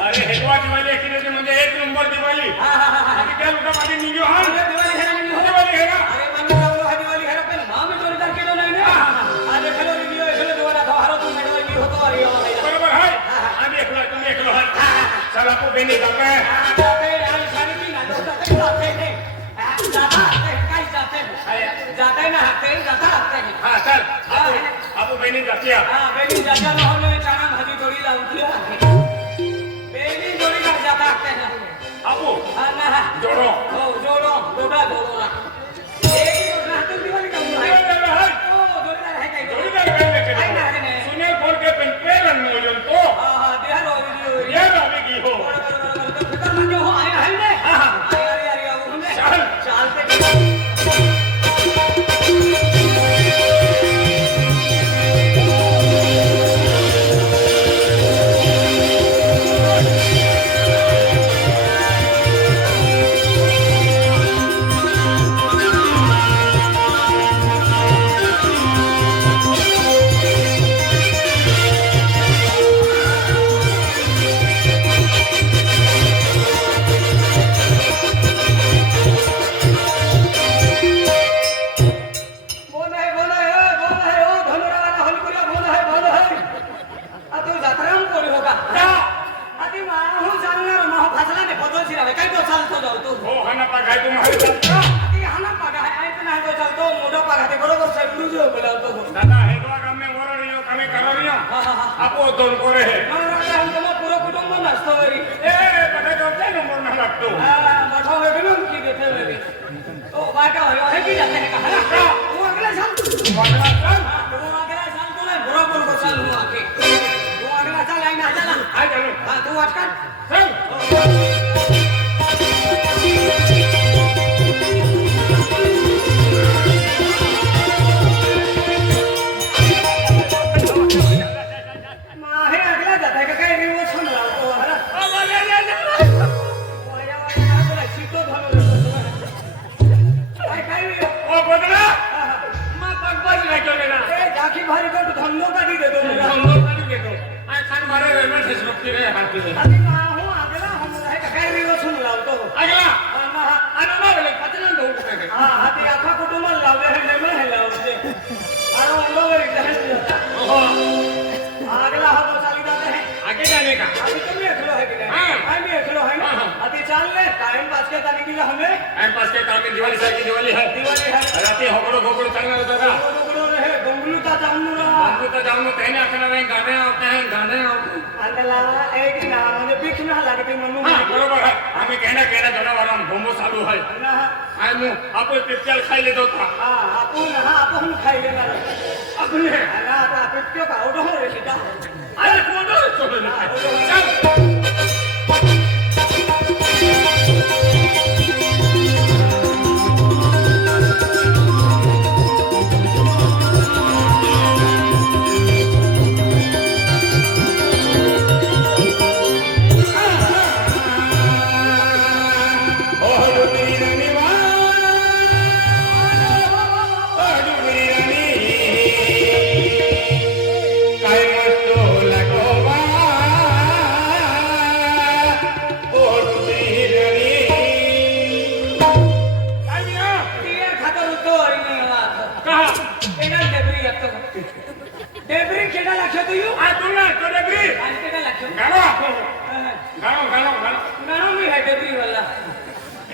अरे हेटवा दिवाळी की म्हणजे एक नंबर दिवाळी आणि त्या लोक माझे निघो हा दिवाळी है निघो दिवाळी है अरे मम्मी बोलो हा दिवाळी है पण मामी तो विचार केला नाही ना आज खलो निघो खलो दोला धारो तू मेडवा की होतो अरे बरोबर है आम्ही एकलो तुम्ही एकलो हा चला को बेनी जाते जाते आणि सारी की ना जाते जाते काय जाते ना हाते जाता हां चल आपो बेनी जाते हां बेनी जाते ना हमने चाना भाजी थोड़ी लाऊंगी आपो जोड़ो ओ जोड़ो जोड़ा जोड़ो एक ही जोड़ना तो दिवाली का है ओ जोड़ीदार है काय जोड़ीदार काय ना सुने बोल के पेलन नो जन तो हां देहारो ये बाबी की हो तो फिकर मन जो हो आए है ने हां अरे अब हमने चल चलते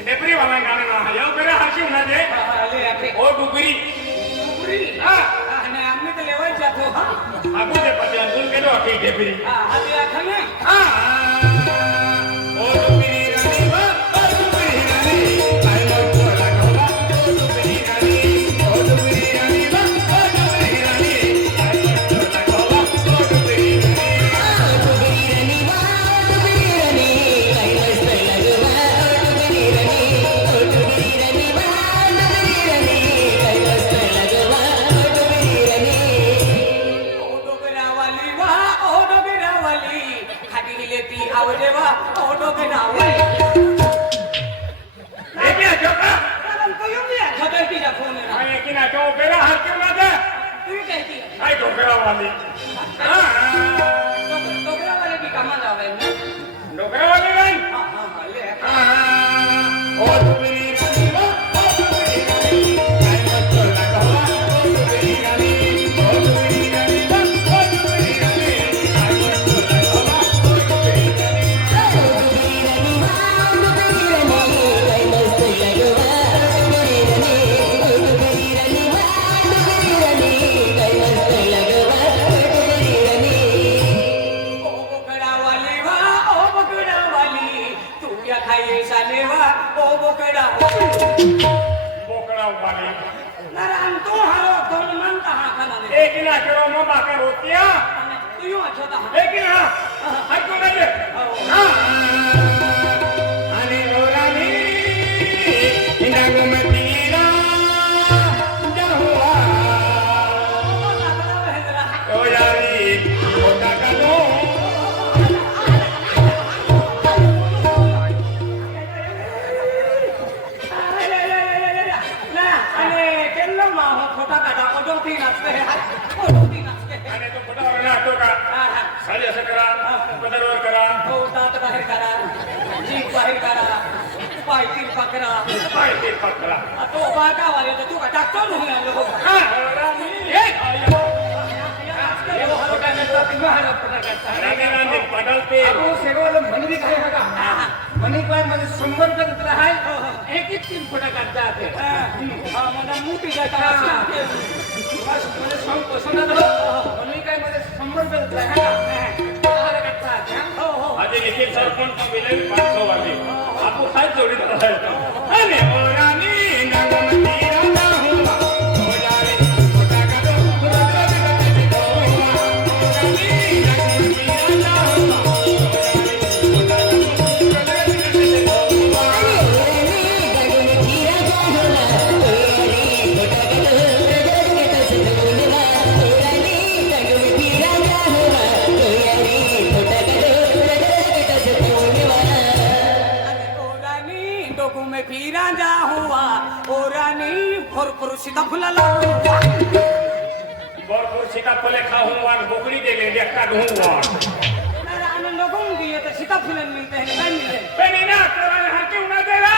डेपरी वाला गाणं ना येऊ करे हरशी म्हणा दे आले आखे ओ डुगरी डुगरी हा आणि आम्ही तर लेवायचं जातो हा आगो दे पते अजून केलो आखी डेपरी हा आधी आखा ना हा ओ डुगरी राणी बा ओ डुगरी राणी काय म्हणतो लागला ओ डुगरी राणी ओ डुगरी राणी बा ओ डुगरी राणी काय म्हणतो लागला ओ डुगरी राणी आवडे वा ओडो बनावले हे क्या जोका कारण तो येऊ या खबरतीचा फोन आहे काय की ना तो पेरा हात क्यों ना दे तुम्ही काय ती काय डोकरा वाली हा डोकरा वाले की कामा जावे ना डोकरा वाली नाही हा हा हा ले ओ डुगरी राणी बा ओ डुगरी राणी काय म्हणतो लागला ओ डुगरी राणी ओ डुगरी राणी बा ओ डुगरी राणी काय म्हणतो लागला ओ डुगरी राणी ओ बोकडा वाली तू क्या खाये साले वा ओ बोकडा बोकड़ा वाली नारायण तो हारो तो मनता हा खाना ने एक ना करो मो बाका रोटिया तू यो छोटा हा एक ना हाय को ना दे हां आणि ओरानी हिंदागो में तीरा जहुआ ओ यारी ओटा का दो आणि तो फटा वरना तो का साली असं करा पदरवर करा पाय ते पकड़ा हां ओरानी राणी पडलते मनी काय म्हणजे 100 रुपये आहे एक एक 3 फुटा काढता आहे मोठी जाता म्हणजे पसंत मनी काय म्हणजे 100 रुपये आहे काढता आहे આજે એક સરપંચ નો વિલય 500 વાગે આપો સાહેબ જોડી રહ્યા અને ઓરાની નાગમતી રાજા હું ઓરાની મોટા કાદો ઓરાની નાગમતી રાજા હું ઓરાની મોટા भरपूर सीताफुला लावून भरपूर सीताफळे खाऊन वाण बोकडी दिले लेका धुवून वाण आनंद होऊन गेले तर सीताफुलन मिळते काय मिळते पण ना तोरा हाती उना देला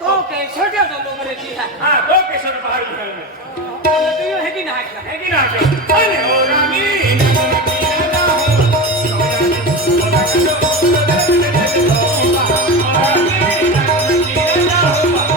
तो काय छोट्या झालो बरे की हा तो केसर बाहेर निघाल तू हे की नाही है की ना आणि ओरानी नागमती राजा હું ઓરાની મોટા કાદો ઓરાની નાગમતી રાજા હું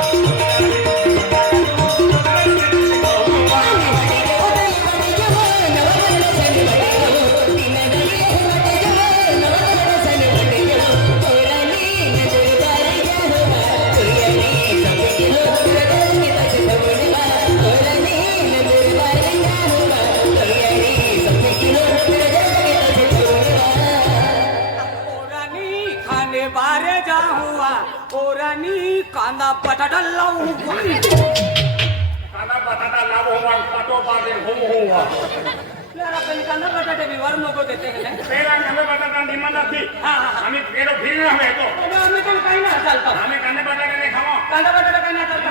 बारे जा हुआ ओरानी कांदा बटाटा लावू कांदा बटाटा लावो वाण पाटो पाटे होम होवा यार आपण कांदा बटाटे भी वर नको देते हैं पेरा कांदा बटाटा डिमांड थी हां हां आम्ही पेरो फिरना है तो आम्ही पण काही नाही चालतो आम्ही कांदा बटाटा नाही खावा कांदा बटाटा काही नाही चालतो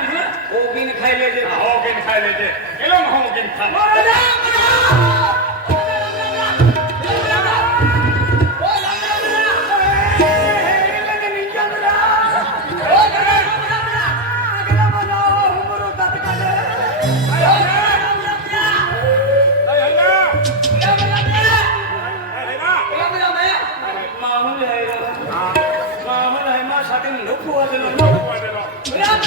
ओ बिन खायले जे हो गिन खाय लेते केलो हो गिन खा खाते नको वाजलो नको वाजलो. राम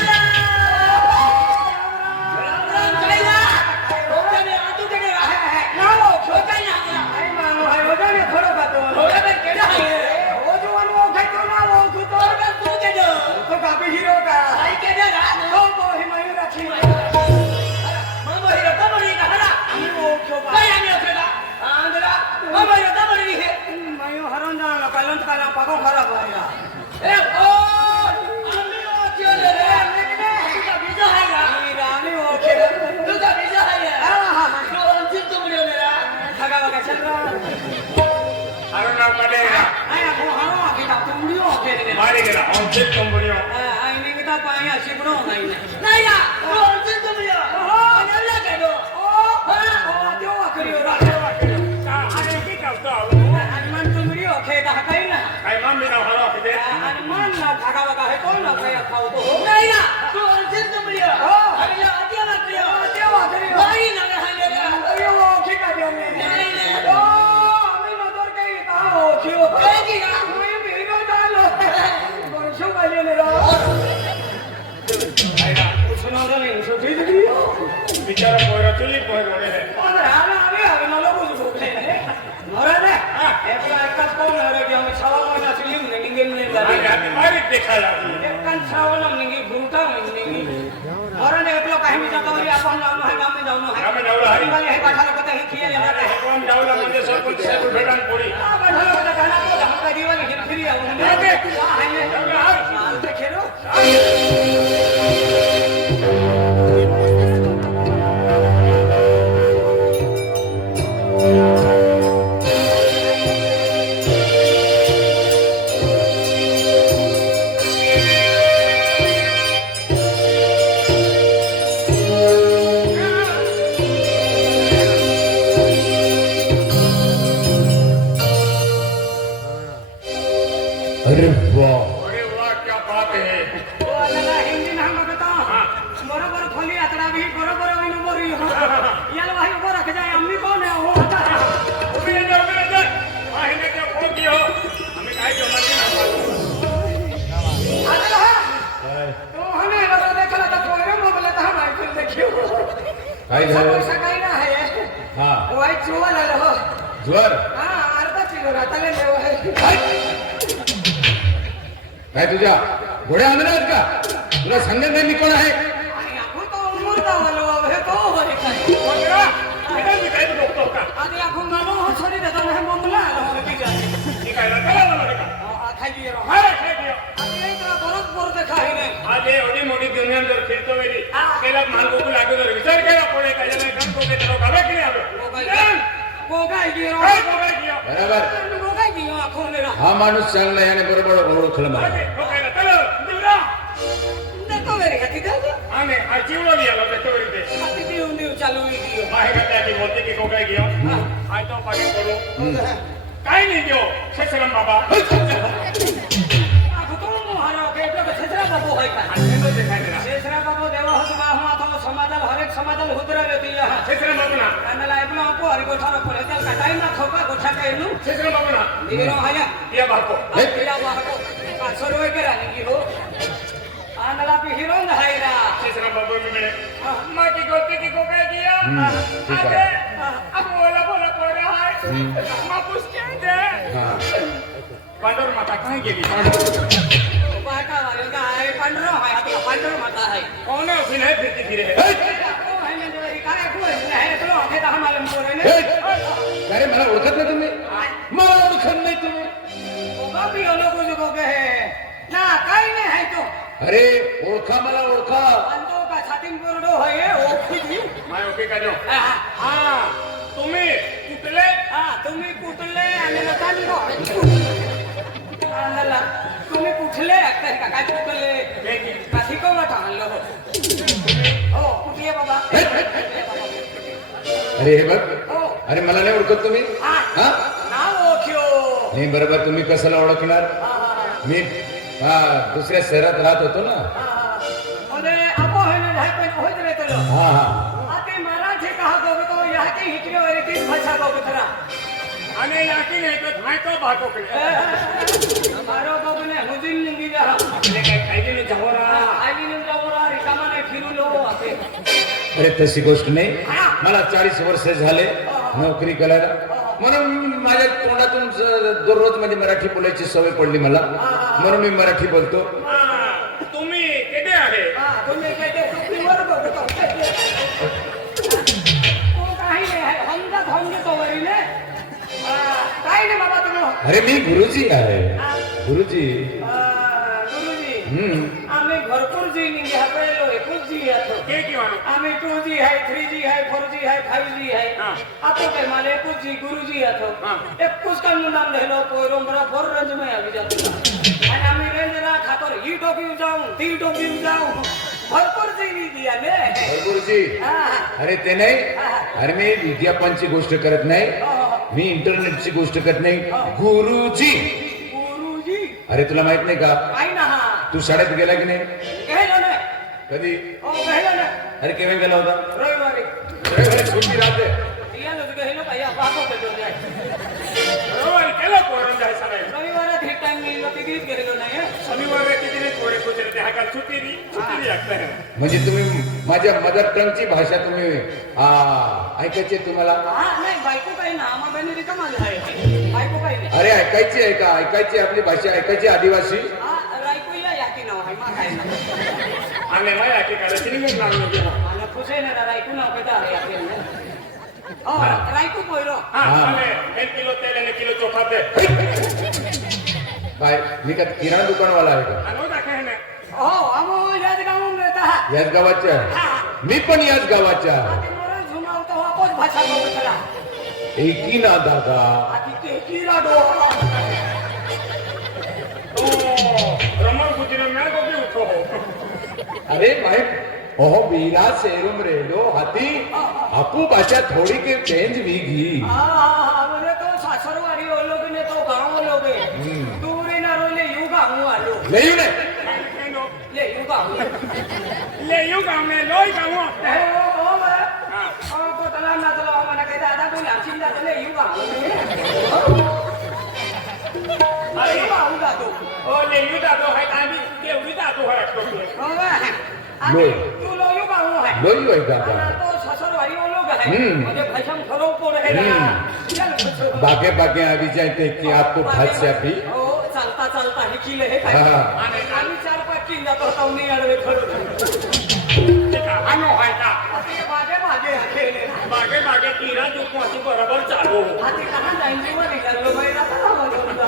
राम जायला ओकाने आतुकडे आहे नाव छोटाई ना आई मानो आहे ओकाने थोडं खातो ओकाने केडा आहे ओ जवान ओ खातो ना ओ खुतो का तू केडो तो कापी हिरो का आई केडा रा तो को हिमायुराची मामा हिरो तमरी का हरा आई ओ छोबा काय आम्ही असेला आंद्रा मामा हिरो तमरी हे मायो हरण जाणला कालंत काला पाको खराब व्हायला ए ओ आम्ही ओ चले रे तुझा बीजा आहे का राणी ओ केडा तुझा बीजा आहे हा तो अंतिम तुमरी मेरा ठगा बघा चल अरे नाव काढेगा. आया को हारो आखिता तुमरी ओ केडे मारी गेला. औषध कंपनीयो. आई निकिता पाणी अशी पण नाही नाही ना तो अंतिम तुमरी हो अनला केडो ओ हा देव करियो रा अरे की करतो? हनुमान तुमरी ओ खेदा काही ना काय मम्मी नाव हवा किती? हनुमान ना ठगा बघा हे कोण ना काय खाऊ तो नाही ना तो अंतिम तुमरी हो अरे आदिया करियो देव करियो नाही ना हाले अरे ओ ठीक आहे नाही ओ आम्ही नदर काही हो कियो काही ना मी बिरो झालो वर्षो गेले रा आईला सुनो रे सुधी दियो बिचारा पोरा चुली पोर रोडे है. अरे आवे मला बुझू बोले मोरा रे एकला एकच कोण रे की आम्ही सवा महिना सिलिंग निंगे नाही आणि झाले आम्ही मारी देखा लागली. एकन श्रावण निंगे गुरुता निंगे मोरा ने एकलो काही मी जातो रे आपण जाऊन आहे आम्ही जाऊन आहे आम्ही जाऊन आहे. मला हे पाठाला कथा हे खिया येणार आहे कोण जाऊला म्हणजे सरपंच साहेब भेटान पोरी. आ पाठाला कथा गाना तो हमका दिवाली हे फिरी आऊ ने आहे ने चालते खेलो अरे वाह अरे वाह क्या बात है. ओ अल्लाह हिंदी ना मगता बरोबर खोली आतडा भी बरोबर होई नंबर याला भाई ऊपर रख जाए अम्मी कौन है वो होता है उभी रह जा. आहे ना त्या फोन की हो. आम्ही काय करणार की नाही. अरे तो हमें लगा देखला तो पोरे मोबाइल तो हम आइकन देखियो काय झालं? सकाळी ना आहे हा वाई चुवा आलो हो ज्वर हां अर्धा किलो राताले लेव है काय तुझ्या घोड्या आणणार का तुला सांगत नाही मी कोण आहे आणि आपण तो मुर्दा वालो हे तो होरे काय पोरा, इथं मी काय बघतो का? आधी आपण गाणं हो छोडी देतो ना मम्मला आलो की काय मी काय चला मला का? खाई दियो हाय काय दियो. आधी इतना बरोबर देखा ही नाही आज एवढी मोठी दुनिया जर फिरतो वेळी त्याला माल गोकू लागतो तर विचार केला पुढे काय झालं काम कोके तर गावे की नाही आलो. कोगाई दियो काय कोके किया? बरोबर कोगाई दियो आखो मेरा हा माणूस चांगला याने बरोबर ओळखलं मला कोके चलो दिवरा. देखो मेरे खाती दे आम्ही आज जीवलो लिहिलो त्याच्या वेळी ते. खाती दियो दियो चालू ही दियो माहे का त्याची बोलते की कोके किया. आय तो पाके करू. काय नाही दियो ससरम बाबा. आखो तो मोहरा के तो छेत्रा बाबू होय का आणि तो देखाय दिला. छेत्रा बाबू देवा होत बा हम तो समाधान हर एक समाधान हुदरा रहती है ससरम बाबू ना. कांदला आपलो आपो हरि गोठार पर चल काटाई ना थोका गोठा केनु ससरम बाबू ना. दिनो हाया या बाको. तिला वाहको कासर होय के रानी की हो आंदला पे हिरो न हायरा ससरम बाबू मी मिळे. माँ की गलती की कोके किया. ठीक अबे, आहे अब बोला बोला पड़ रहा है. माँ पूछते हैं. हा पांडवर माता काय गेली. बाका वाले का आहे पांढरो हाय आता पांढरो माता आहे कौन है उसी नहीं फिरती फिरे है. ओ हाय ने देवी काय कोय आहे तो हे ता मालूम पोरे ने अरे मला ओळखत नाही तुम्ही मला ओळखत नाही तुम्ही ओगा भी लोग जो के है ना काय नाही आहे तो अरे ओळखा मला ओळखा अंतो का छातीन कोरडो आहे ओ खुदी माय ओके का जो. हा हाँ तुम्ही कुठले. तुम्ही कुठले आणि नकांडो आंदला तुम्ही कुठले काय काय कुठले काठी को मत आणलो हो कुठले बाबा अरे हे बघ हो अरे मला नाही ओळखत तुम्ही हा हा नाव ओळख्यो नाही बरोबर तुम्ही कशाला ओळखणार मी हा दुसऱ्या शहरात राहत होतो ना म्हणजे आपो होईन नाही पण होत रे तो हा हा आते मराठी कहा तो याकी हिकरे वरे तीन भाषा को बतरा आणि याकी नाही तर नाही तो भातो कडे. मारो बाबू ने हुजिन निंगी जा अरे तशी गोष्ट नाही हा. मला 40 वर्ष झाले नोकरी करायला म्हणून माझ्या तोंडातून दररोज म्हणजे मराठी बोलायची सवय पडली मला म्हणून मी मराठी बोलतो तुम्ही केटे आहे तुम्ही काय ते टोपलीवर बघतो काही नाही हमदा खाऊन घेतो वरीने काही नाही बाबा तुम्ही अरे मी गुरुजी आहे गुरुजी गुरुजी आम्ही भरपूर जी निघे हपळलो एकूच जी असो के की वानो आम्ही 2G आहे 3G आहे 4G आहे 5G आहे आता ते मला एकूच जी गुरुजी असो एकूच काम नाम लेलो कोयरों बराबर रंज में आवी जातो आणि आम्ही रेंज ना खातर ही टोपी जाऊन ती टोपी जाऊन भरपूर जी दिया ने गुरुजी अरे ते नाही अरे मी विद्यापनची गोष्ट करत नाही मी इंटरनेटची गोष्ट करत नाही गुरुजी गुरुजी अरे तुला माहित नाही का काय ना तू शाळेत गेला की नाही गेलो ना कधी गेलो ना अरे केव्हा गेला होता रविवारी रविवारी सुट्टी राहते गेलो तर गेलो काय बाबा तो बरोबर केलं कोरण जाय सगळे रविवारात हे टाइम मिळलो तिथेच गेलो नाही शनिवार किती कोरे कोचरे ते हाका सुट्टी लागते म्हणजे तुम्ही माझ्या मदर टंगची भाषा तुम्ही ऐकायची आहे तुम्हाला हा नाही बायको काही ना आम्हा बहिणी रिकामा आहे बायको काही नाही अरे ऐकायची आहे का ऐकायची आपली भाषा ऐकायची आदिवासी हा रायको याकी नाव आहे मा काही ना आम्ही माया की काय सिनेमा नाव घेऊ आणि कुठे ना रायको नाव कदा आहे याकी रायको पोयरो आम्ही 1 किलो तेल आणि 1 किलो चोखा दे बाय मी का किराणा दुकानवाला आहे का अनो दाखव ना हो आमो याच गावून रहता याच गावाच्या मी पण याच गावाच्या मला झुमावतो आपच भाषा बोलत खरा एकी ना दादा आधी ते किरा डो रमण गुजरे मैं को भी उठो अरे भाई ओहो बीरा सेरुम रेलो हाती आपू भाषा थोड़ी के चेंज वीगी म्हणजे तो सासरवाडी ओलो की ने तो गाव ओलो बे दूरी ना रोले यू गाव आलो नहीं ने ले यू गाव ले यू गाँव में लोई गाँव हो बे को तला ना तला मला के दादा को लाचिन दा ले यू गाव अरे गाव दा तो ओ ले यू दा तो है आम्ही केवढी दा तो है हो बे आम्ही तू लो यू गाव है लोई होय दादा तो ससुरवाडी ओलो है म्हणजे भाषा खरो पोर है ना चल बागे बागे अभी जाते कि आपको भात से अभी हो चालता चालता हे किले हे काय हा. आणि आम्ही 4-5 किल जातो तावणी अडवे खरो आनो है का ते मागे मागे खेळले मागे मागे किरा दुखवाची बरोबर चालू आधी कहां जाईन वर निघालो बाई राता बघून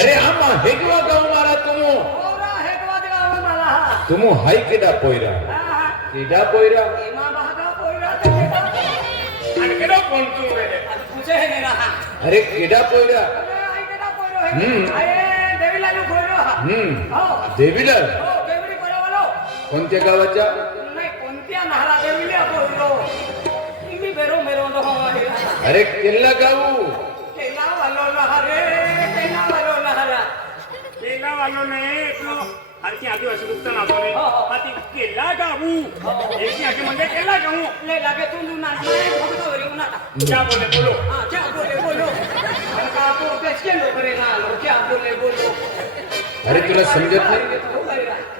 अरे हम हेगवा गाव मारा तुम ओरा हे वाद गाव मला तुम हाय केडा पोयरा हा केडा पोयरा एमा भागा पोयरा ते आणि केडो कोण तू रे आता तुझे हे नाही राहा अरे केडा पोयरा आई केडा पोयरो हे अरे देवीलालू पोयरो हो देवीला हो देवडी पोयरो कोणत्या गावाच्या नाही कोणत्या नाहरा देवीला पोयरो इमी बेरो मेरो नो आहे अरे केल्ला गाऊ केला वालो लहरे केला वालो लहरा केला वालो ने इतनो हरकी आदिवासी गुप्ता ना बोले हाती केला गाऊ एक आके म्हणजे केला गाऊ ले लागे तू ना नाही फक्त वरी उना क्या बोले बोलो हां क्या बोलो का तो कैसे लो करे ना लो क्या बोलो अरे तुला समजत नाही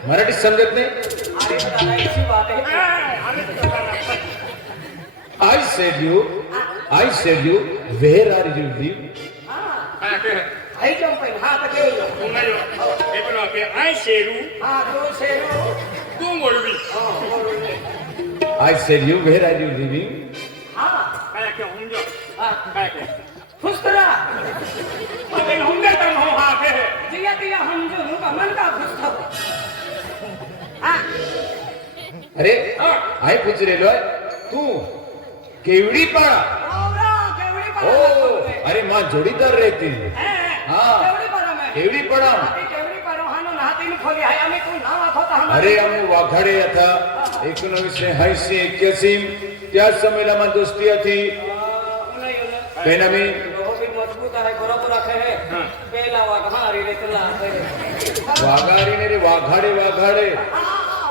मराठी समजत नाही अरे दादा ऐसी बात है I said you where are you live हां आई जंपन हां तो केलो उन्हायो हे पण के आय शेरू हां तो शेरो तू मोडवी हां बोलो I said you where are you living हां काय के हुंजो हां काय के खुशरा ते हुंगे तम हो हा के जिया तिया हम जो नु का मन का खुश था हां अरे आय पुचरेलो आहे तू केवडी पाळा ओरा केवडी ओ पारा अरे मां जोडीदार रहती हाँ केवडी पारा में केवडी पडा केवडी पारा हानो नातीन खोली आहे आम्ही तू नाव आखवता हम अरे आम्ही वाघाडे હતા 1981 त्या समयला માં दोस्ती હતી બેનામી मजबूत आहे बरोबर आहे पेला वाघारी रे तुला वाघाडी ने रे वाघाडे वाघाडे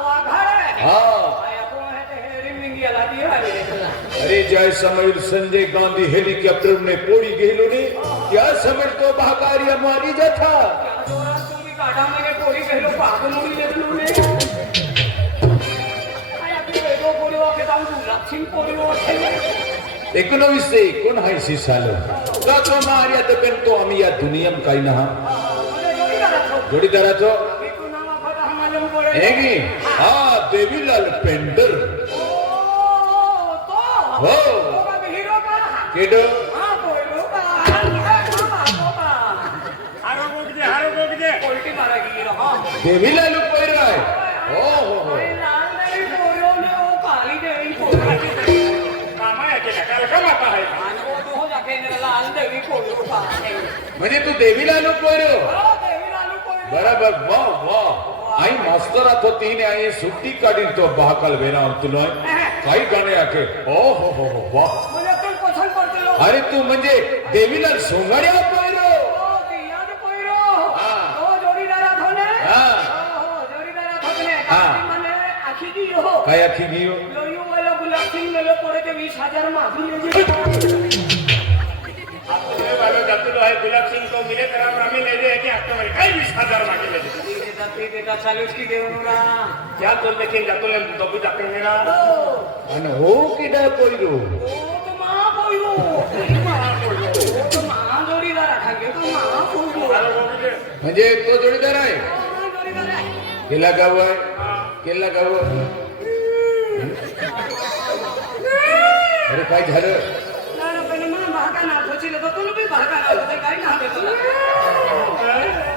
वाघारे हाँ आया को है ते रिमिंगी आला दी आहे रे तुला अरे जय समय संजय गांधी हेलिकॉप्टर ने पोड़ी गेलो ने क्या समझ तो भागारी मारी जाता जोरा तुम्ही काढा मगे पोरी गेलो पागल मुली लेतलो ने आया तू वेगो पोरी वाके जाऊन गुलाबसिंग पोळीवर ठेवले. 1979 साल तो मारियात पण तो आम्ही या दुनियम काही ना म्हणजे जोडीदाराचं. जोडीदाराचो मी तू नावा खोटा हा मालूम पडेल. हे की हा देवीलाल पेंटर ओ, तो. हो. तो का बी हिरो का? केड हा, पोळीवर का? तो का? हारो गोगजे पोल्टी मारा की हिरो, हा. देवीलाल पैराय हो हो हो आणि लाल देवी पोळीवर ओ काली देवी पोळी. कामा याचे टाकायला का माता आहे आणि वो तो हो जाके लाल देवी पोळीवर का? म्हणजे तू देवीलाल पैर हो, देवी लालू पोळी. बराबर वा वा आई मास्तरात होती ने आई सुट्टी काढीन तो बहाकाल वेना तुला काही गाणे आखे हो हो हो हो वा म्हणजे तू पसंत करतेलो. अरे तू म्हणजे देवीलाल सोंगाड्या पैर हो, दियाद पोळीरो. हा. हो, जोडीदारात होणे. हा. हो, जोडीदारात होणे. हा. काकी म्हणे, आखी दी हो. काय आखी गियो लोयू वाला गुलाबसिंग मेलो पोरे ते 20,000 माफी लेजे. आपले वालो जातलो आहे गुलाबसिंग तो मिले तर आम्ही ले दे की आपल्या काही 20,000 मागितले ते देता चालूच की देऊनुरा. या तो लेकिन जातले दबू जाते मेरा हो. आणि हो किडा पैरो ओ, तो मा पोळीरो. ओ, तो मा जोडीदार खागे तो मा पोळीरो. हारो गोगजे म्हणजे तो जोडीदार आहे मा जोडीदार आहे. केला गाव आहे केला गाव अरे काय झालं नाना पण मा भागा ना सोचिले तो तुला बी भागा ना होते काय ना होते तुला.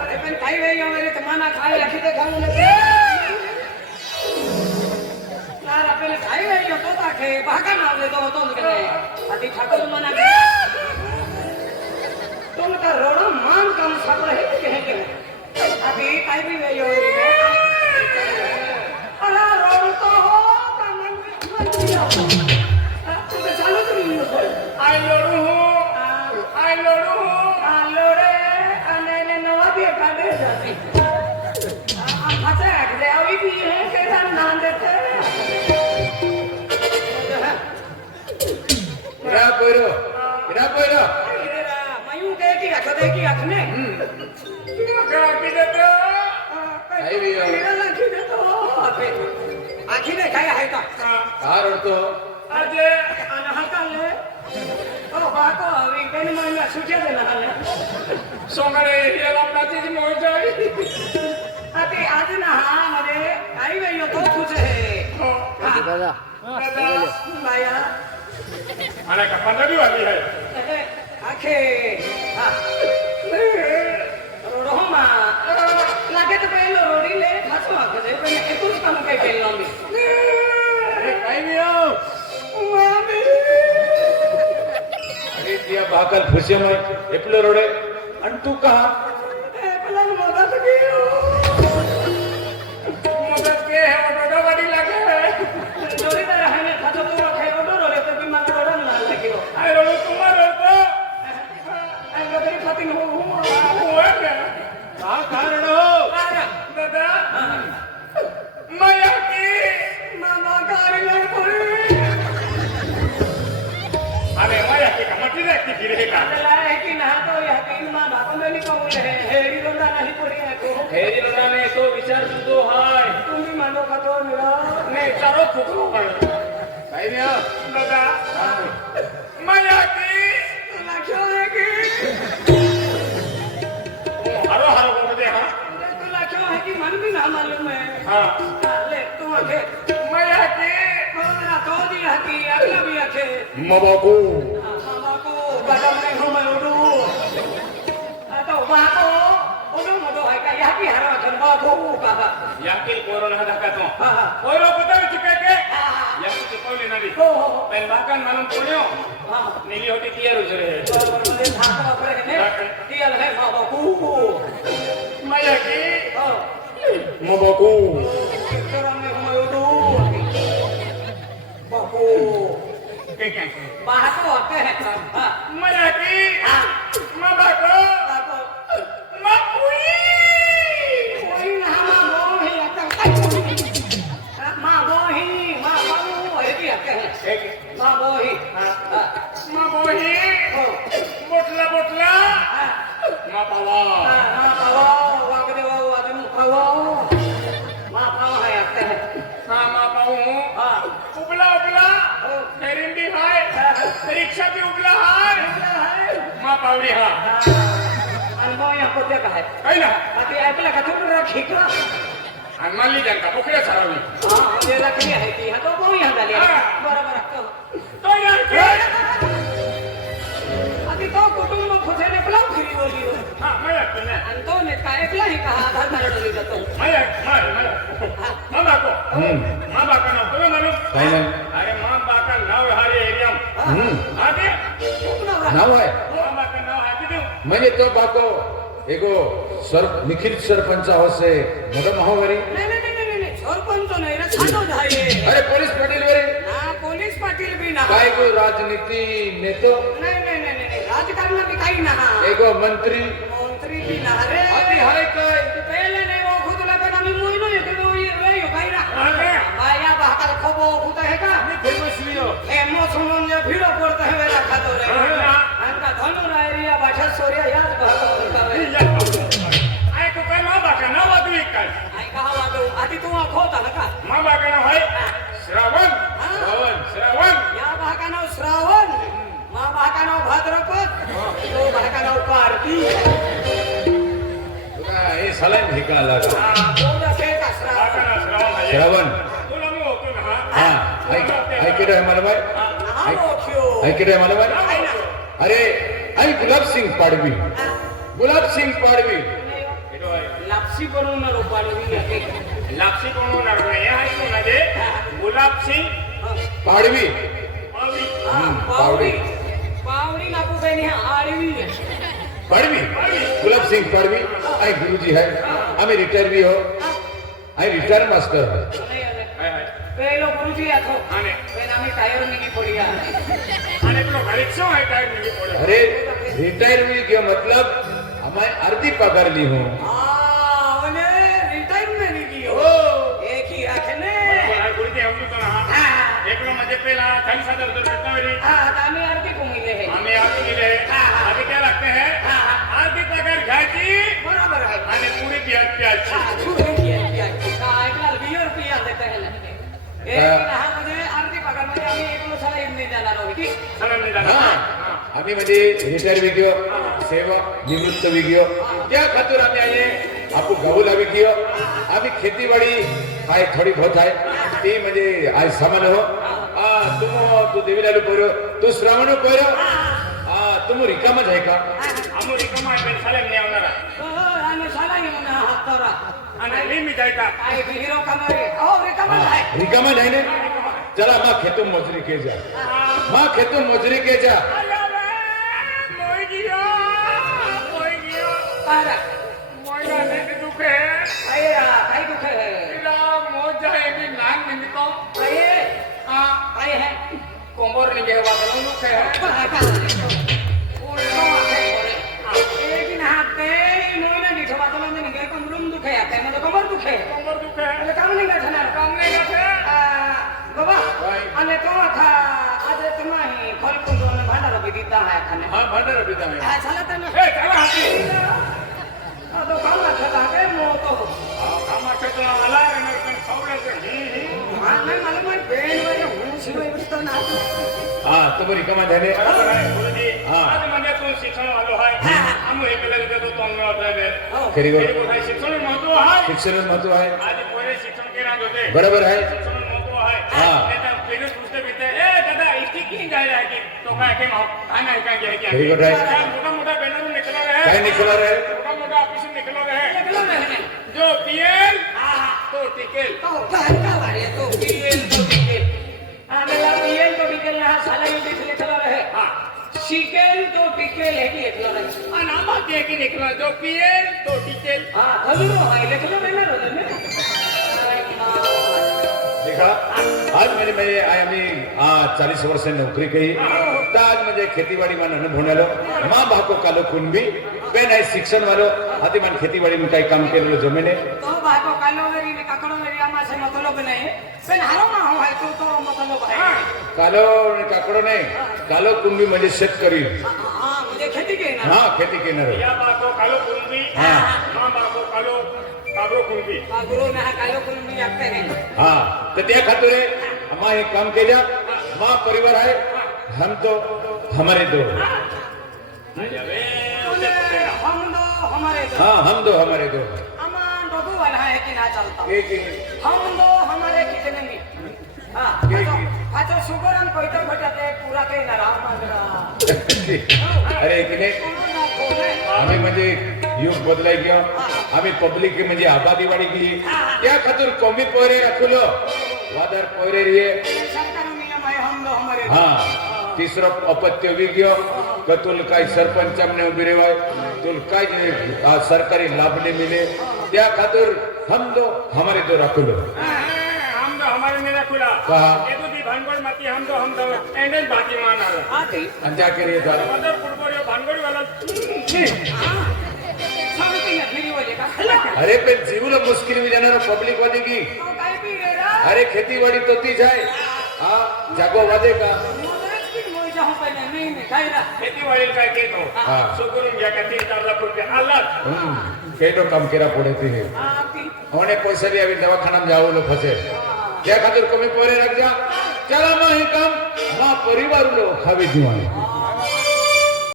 अरे पण काही वेळ वगैरे तुम्हाला खाय आखी ते खाऊ नये. नाना पहिले काही वेळ येतो ताखे भागा ना होते तो होतो म्हणजे आधी ठाकूर मना तुम का रोडो मान काम सापड हे के आधी काही बी वेळ वगैरे अला रोड तो हो का मन तुझं चालू तरी आई लोडू हूँ आई लोडू हूँ आलो रे आणि नवा बी काढे जाते आता आखले आवी बी हे केला नांदते इरा पैरो इरा पैरो मयूं के की आखदे की आखने आखी देतो काही बी हो. आखी दे तो आखी ने काय आहे का का रडतो आज अनहकाले ओ बाको अवी केन महिना सुट्या दे ना सोंगारे याला प्राचीच मोळ जाई अति आज ना हा मध्ये काही वेळ येतो तुझे हो दादा माया मला का 15 वाली है आखे हा रोडोमा लागे तो पहिलो रोडी ले खासो आखे पण एकूच काम काय केलं मी अरे काही बी हो मामी अरे त्या बहाकाल फुसेमय एपलं रोडे आणि तू का पेला मदत कियो मदत के है ऑटो गाड़ी लागे जोडीदार आहे ना खातो तो खाय ओडो रोले तर मी मला रोडन ना लागियो आई लोडू तुम्हारे तो आणि तरी खाती हो हुआ क्या का कारण हो दादा माया की मामा कारी नाही पडी अरे माया की कमटी देखती फिरे का त्याला आहे की ना तो या तीन मा बापंदनी पाऊल है हेरी रोडा नाही पडी आहे हेरी लोडा ने तो विचार सुतो हाय तुम्ही मानो खातो मिळा ने चारो फुकरो कर काही बी हो. दादा माया की लाखो आहे की हरो हरो बोल दे हां तू लाखो आहे की मन भी ना मालूम है हां ले तू आखे माया की मेरा तो दी हकी अगला भी आखे मबाकू मामा को बड़ा मैं हूं मैं उडू तो बाको उडू मदो है का या की हरा खन बाको का याकिल कोरोना धक्का तो हा हा कोरो पता चिके के हा याकी तो कोई नहीं हो हो पहले बाकन मालूम पड़ियो हा नीली होती तिया रुजरे मुझे भाग वापरे ने दियल है मामा को माया की हो मबाकू तेरा मैं हूं मैं उडू बाको के बाको आते हैं हां माया की हां मामा को बाको मापुई कोई ना मामा ही आता माँ बोही माँ बाबू है भी आते हैं माँ बोही माँ बोही हो बोटला बोटला माँ पावा माँ पावा वागदे वाव आदम पावा माँ पावा है आते हैं हाँ माँ पाऊ हाँ उबला उबला हो सरावणी हा आणि मग या कोणत्या काय काही ना आता ऐकलं का तुम्ही खेकडा आणि मानली जनता पोखऱ्या सरावणी हा म्हणजे लकडी आहे ती हा तो कोणी हा झाली बरोबर तो यार आधी तो कुटुंब फुसायला प्लाव फिरी बोलली हा मला पण नाही आणि तो नेता ऐकला नाही का हा आधार कार्ड जातो माँ बाको माँ बाका नाव तुम्ही म्हणू काय नाही अरे माँ बाका नाव हारे एरिया आगे नाव आहे माँ बाका नाव आहे किती म्हणजे तो बाको एगो निखिल सरपंच अवश्य मोठा महावारी नाही नाही नाही नाही नाही सरपंच नाही रे साधो झाले अरे पोलीस पाटील वरे ना पोलीस पाटील बी ना काय गो राजनीती नेतो नाही नाही नाही नाही राजकारण बी काही ना एगो मंत्री मंत्री बी ना रे अति हाय काय पहिले नाही ओळखू तुला पण आम्ही मोईनो येतो काही ना आगे बाया बाहार खबो ओळखूत आहे का फेमस लियो हे मोसमून जे भिडो पडतो हे वेळा खातो रे आणि धनुरायरिया भाषा सोर्या याच भाषा आय को काय माँ बाका नाव वाजू एक काय ऐका हा वाटो आधी तू आखवता ना का माँ बाका नाव आहे श्रावण श्रावण या भाका नाव श्रावण मा भाका नाव भाद्रपद तो भाका नाव कार्तिक तुला हे सलाम ठिकाणा लागा बोला के का बाका श्रावण नाव श्रावण आहे श्रावण तुला मी होतो ना हा ऐक रे मला बाय हा मोठ्यो ऐक रे मला बाय अरे आई गुलाब सिंग पाडवी गुलाब सिंग पाडवी लापसी बनवणार पाडवी लापसी बनवणार नाही आहे कोणाचे गुलाब सिंग पाडवी पावली पावडी पावडी नाकू बहिणी आळवी पाडवी गुलाब सिंग पाडवी आई गुरुजी है आम्ही रिटायर भी हो आई रिटायर मास्टर है हाय हाय पेलो गुरुजी आथो आने पेन आम्ही टायर मिली पडिया आने पेलो घरीचो आहे टायर मिली पडे अरे रिटायर भी क्या मतलब हमारे अर्धी पगार ली हूँ ओने रिटायरमेंट मिली हो एक ही रखने गुरुजी हम तो ना एक लो म्हणजे पेला 40,000 रुपये भेटणारी हां आता आम्ही अर्धी कमविले हे आम्ही आगे गेले आधी काय लागते है आधी पगार घ्यायची बरोबर आहे आणि पुढे ब्याज प्यायची काय रुपया देते म्हणजे अर्धी पगार म्हणजे आम्ही एक दिवसाला एक नाही देणार आहोत की चला नाही हाँ जाणार आम्ही म्हणजे रिटायर भी गयो सेवा निवृत्त भी गयो त्या खातर आम्ही आये आपको गहुला भी गयो आम्ही खेतीबाडी काय थोडी बहुत आहे ती म्हणजे आज सामान हो तू देवीलालू पोरो तू श्रावण पोरो तुम रिकामच आहे का आम्ही रिकामा आहे पण साले नाही आवणार आम्ही साला घेऊन हात तोरा आणि मी मी जायचा काय हिरो कमारे हो रिकामा आहे रिकामा नाही ने चला माँ खेतों मजूरी के जा माँ खेतों मजूरी के जा मोय गियो पारा मोय गाने के दुखे काय दुख आहे तिला मोज आहे मी नान निमितो काय है कोंबर निघे वादन दुखे एक हाते मोईना निठो वादन निघे कमरून दुख आहे काय माझं कमर दुख आहे कोंबर दुखे એટલે કામ નહીં ગઠનાર काम नाही गाठे બાબા અને તો था આજે તમારી ખલકુંડો અને ભાંડારો બી દીધા હે ખાને हाँ भंडारा पिता है આ ચાલે તને ए चला हाती આ તો કામ ના થતા કે મો તો कामा क्षेत्र आला आणि पण खावल्याचं હા નહીં માલુમ है બેન વરે હું સિવાય વસ્તુ ના हाँ तुम रिकामा जाने गुरुजी हाँ. आज म्हणजे तू शिक्षण आलो आहे आम्ही हे केलं देतो तो अंगणात खरी गोष्ट. शिक्षण महत्व आहे शिक्षण महत्व आहे आधी पोरे शिक्षण केला होते बरोबर आहे शिक्षण महत्व आहे हा. त्याचा पहिलेच पुस्तक येते ए दादा इतकी की गायला आहे की तो काय की काय नाही काय घ्यायची खरी गोष्ट आहे मोठा मोठा बॅनर निकला रहे काय निकला रहे मोठा मोठा ऑफिस निकला रहे એકલો રહે जो पीएल तो टिकेल તો કાંકા વારે તો પીએલ તો ટીકેલ આમેલા પીએલ તો ટીકેલ ના સાલા યુ लिखलो रहे हा शिकेल तो टिकेल हे की एकलो रहे आणि आम्हाला ते की निकला जो पीएल तो टिकेल हा धनुरो हाय लेखलो बॅनर होते ने देखा आज म्हणजे मैं आम्ही 40 वर्ष नौकरी कही तर आज म्हणजे खेतीबाडी मान अनुभव आलो माँ बाको कालो कुणबी पेन आहे शिक्षण वालो आधी मान खेतीबाडी में काही काम केलेलं जमेने तो बाको कालो वेरी ने काकड़ो वेरी आमा से मतलब नहीं पण हारो ना हो है तो मतलब है कालो आणि काकडो नाही कालो कुणबी म्हणजे शेतकरी हां मुझे खेती के ना हा खेती केणार या बाको कालो कुंभी हा. माँ बाको कालो काबरो कुंभी गुरु ना कालो कुलमी लगते हैं हा तर त्या खातिर आम्हा हे काम केल्या माँ परिवार आहे हम तो हमारे दो अरे हमारे दो हाँ हम दो हमारे दो अमान बबू वाला है कि ना चलता एक ही हम दो हमारे कितने नहीं हाँ अच्छा सुगरन कोई तो बचाते पूरा के नाराज मांगरा अरे किने आम्ही म्हणजे युग बदलाय किंवा आम्ही पब्लिक म्हणजे आबादी वाढी की त्या खातर कमी पोरे राखलो वादर पोरे रे सरकार नियम है हम दो हमारे दो हा तिसरं अपत्य विग्य का तुल काय सरपंचामने उभी रेवाय तुल काय सरकारी लाभ ने मिले त्या खातर हम दो हमारे दो राखलो हम दो हमारे मेरा खुला कहा? ये तो दी भानगड़ मती हम दो एंडल बाकी मान आ रहा आते अंजा करिए था मतलब फुटबॉल भानगड़ वाला सामने ना फिरी वाले का खला अरे पे जीवन मुश्किल में जाना पब्लिक वादे की तो काय पी रे रा अरे खेतीवाड़ी तो ती जाए हा जागो वादे का मोदरच की मोय जाऊ पहिले नाही काय रा खेती वाळील काय केतो हा. सो करून घ्या का 3 लाख रुपये आला केटो काम केरा पड़े थे आपी होने पैसे भी अभी दवाखाना जाओ लो फसे त्या खातिर कमी पोरे रख जा चला मग हे काम मा परिवार लो खावी दिवाणी